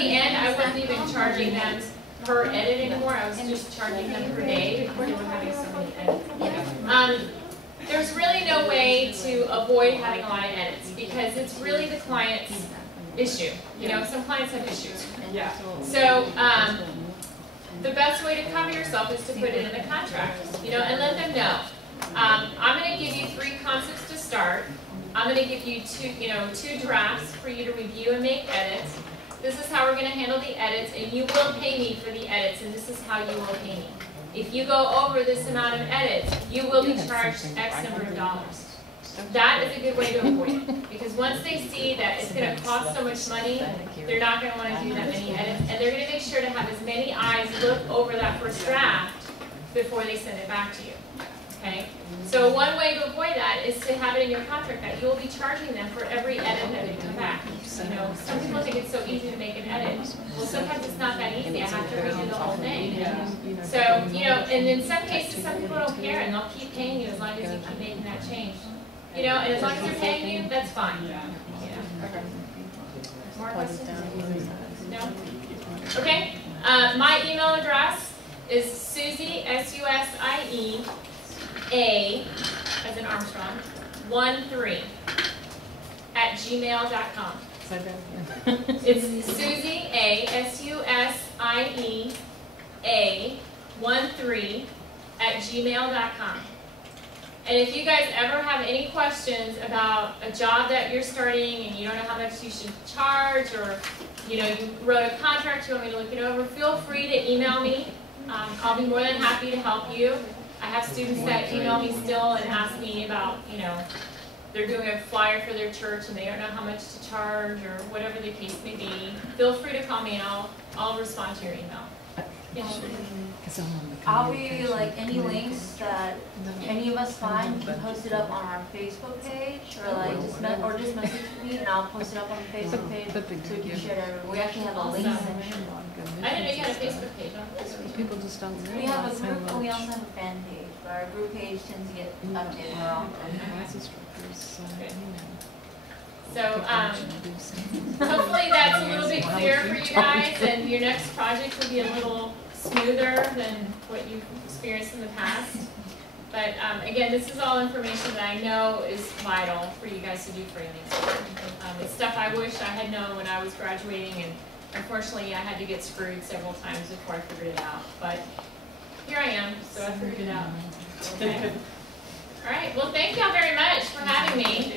the end, I wasn't even charging them per edit anymore. I was just charging them per day because they were having so many edits. There's really no way to avoid having a lot of edits because it's really the client's issue. You know, some clients have issues. Yeah. So the best way to cover yourself is to put it in the contract, you know, and let them know. I'm going to give you 3 concepts to start. I'm going to give you two drafts for you to review and make edits. This is how we're going to handle the edits, and you will pay me for the edits, and this is how you will pay me. If you go over this amount of edits, you will be charged X number of dollars. That is a good way to avoid it, because once they see that it's going to cost so much money, they're not going to want to do that many edits, and they're going to make sure to have as many eyes look over that first draft before they send it back to you. Okay? So one way to avoid that is to have it in your contract that you will be charging them for every edit that they come back. You know, some people think it's so easy to make an edit. Well, sometimes it's not that easy. I have to redo the whole thing. So, you know, and in some cases, some people don't care and they'll keep paying you as long as you keep making that change. You know, and as long as they're paying you, that's fine. Yeah. More questions? No? Okay. My email address is Susie, S-U-S-I-E, A, as in Armstrong, 13 at gmail.com. It's Susie, A, S-U-S-I-E, A, 13 at gmail.com. And if you guys ever have any questions about a job that you're starting and you don't know how much you should charge, or you know, you wrote a contract, you want me to look it over, feel free to email me. I'll be more than happy to help you. I have students that email me still and ask me about, you know, they're doing a flyer for their church and they don't know how much to charge or whatever the case may be. Feel free to call me and I'll respond to your email. Yes. I'll be like any links that any of us find, we can post it up on our Facebook page, or like just message me and I'll post it up on the Facebook page so we can share it everywhere. We actually have a link section. I didn't know you had a Facebook page on. People just don't know. We have a group and we also have a fan page, but our group page tends to get updated more often. So hopefully that's a little bit clearer for you guys, and your next project will be a little smoother than what you've experienced in the past. But again, this is all information that I know is vital for you guys to do freelance. It's stuff I wish I had known when I was graduating, and unfortunately I had to get screwed several times before I figured it out. But here I am, so I figured it out. Okay. All right, well, thank y'all very much for having me.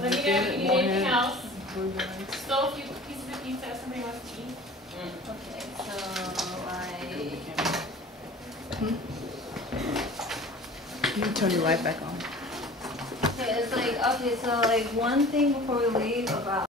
Let me know if you need anything else. Still a few pieces of pizza somebody wants to eat. Okay, so You can turn your light back on. okay, it's like, okay, so like one thing before we leave about